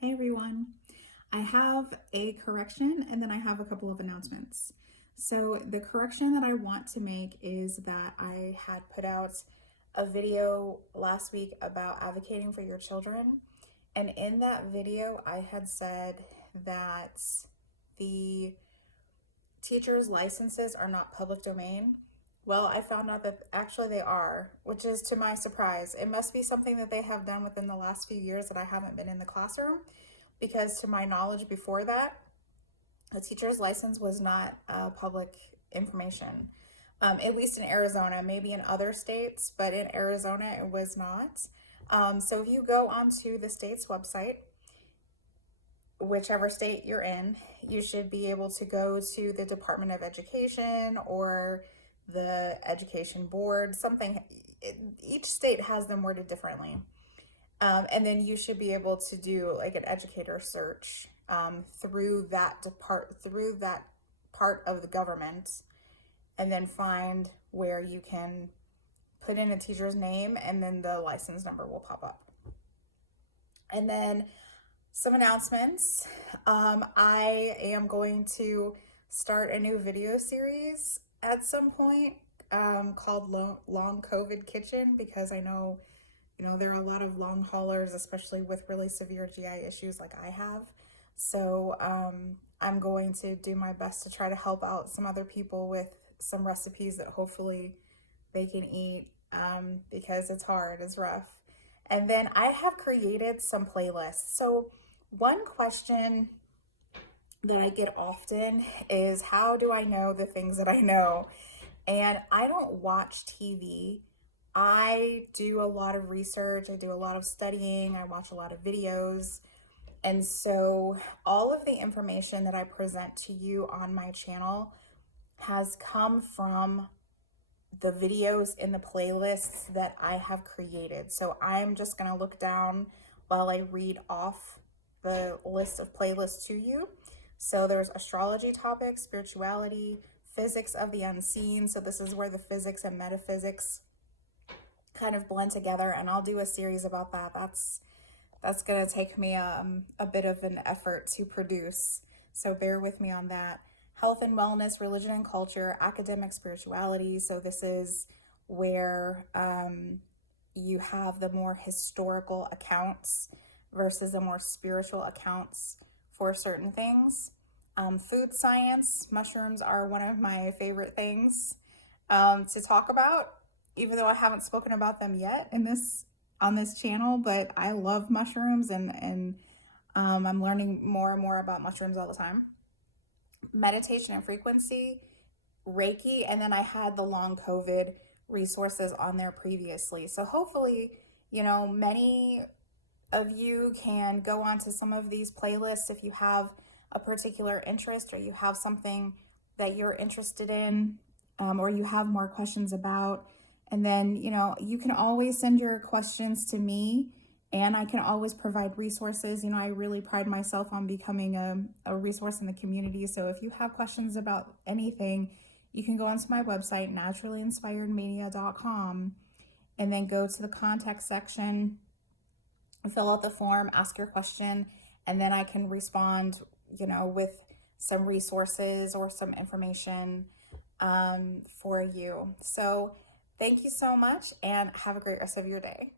Hey everyone, I have a correction and then I have a couple of announcements. So, the correction that I want to make is that I had put out a video last week about advocating for your children. And in that video, I had said that the teachers' licenses are not public domain. Well, I found out that actually they are, which is to my surprise. It must be something that they have done within the last few years that I haven't been in the classroom, because to my knowledge before that, a teacher's license was not public information, at least in Arizona, maybe in other states, but in Arizona it was not. So if you go onto the state's website, whichever state you're in, you should be able to go to the Department of Education or the Education Board, something. Each state has them worded differently. And then you should be able to do like an educator search through that part of the government, and then find where you can put in a teacher's name, and then the license number will pop up. And then some announcements. I am going to start a new video series at some point called Long COVID Kitchen, because I know there are a lot of long haulers, especially with really severe GI issues like I have. So I'm going to do my best to try to help out some other people with some recipes that hopefully they can eat, because it's hard, it's rough. And then I have created some playlists. So one question that I get often is, how do I know the things that I know? And I don't watch TV. I do a lot of research, I do a lot of studying, I watch a lot of videos. And so all of the information that I present to you on my channel has come from the videos in the playlists that I have created. So I'm just going to look down while I read off the list of playlists to you. So there's astrology topics, spirituality, physics of the unseen. So this is where the physics and metaphysics kind of blend together, and I'll do a series about that. That's going to take me a bit of an effort to produce. So bear with me on that. Health and wellness, religion and culture, academic spirituality. So this is where you have the more historical accounts versus the more spiritual accounts for certain things. Food science, mushrooms are one of my favorite things to talk about, even though I haven't spoken about them yet on this channel, but I love mushrooms, and I'm learning more and more about mushrooms all the time. Meditation and frequency, Reiki, and then I had the long COVID resources on there previously. So hopefully, many of you can go onto some of these playlists if you have a particular interest, or you have something that you're interested in, or you have more questions about. And then, you can always send your questions to me, and I can always provide resources. I really pride myself on becoming a resource in the community. So if you have questions about anything, you can go onto my website, naturallyinspiredmedia.com, and then go to the contact section, fill out the form, ask your question, and then I can respond, with some resources or some information for you. So thank you so much, and have a great rest of your day.